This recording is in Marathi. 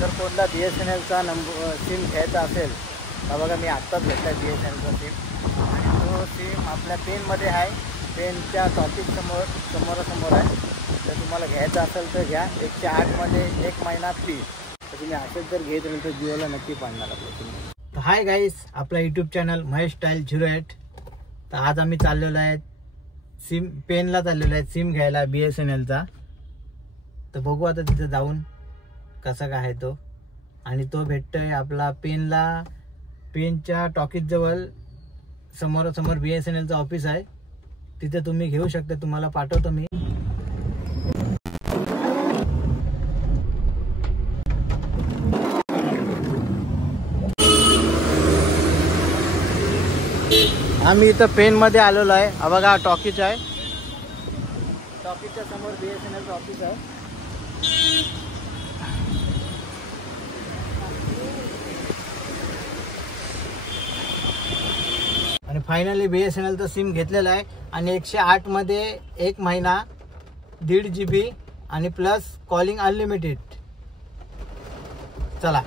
जर कोणला BSNLचा सिम घ्यायचा असेल तर बघा मी आत्ताच घेतला BSNLचा सिम आणि तो सिम आपल्या पेनमध्ये आहे. पेनच्या टॉपिक समोरासमोर आहे. जर तुम्हाला घ्यायचा असेल तर घ्या. 108मध्ये 1 महिना फ्री. तर तुम्ही असेच जर घेत राहील तर जिओला नक्की पाडणार आपलं तुम्ही. तर हाय गाईस, आपला यूट्यूब चॅनल महेश स्टाईल 08. तर आज आम्ही चाललेलो आहे पेनला चाललेलो आहे सिम घ्यायला BSNLचा. तर बघू आता तिथे जाऊन कसा काय आहे तो. आणि तो भेटतोय आपला पेनच्या टॉकीज जवळ समोरासमोर BSNLचं ऑफिस आहे. तिथे तुम्ही घेऊ शकता. तुम्हाला पाठवतो मी. आम्ही इथं पेनमध्ये आलेलो आहे. हा बघा टॉकीज आहे. टॉकीजच्या समोर BSNLचं ऑफिस आहे. आणि फायनली BSNLचं सिम घेतलेलं आहे आणि 108मध्ये 1 महिना 1.5 GB आणि प्लस कॉलिंग अनलिमिटेड. चला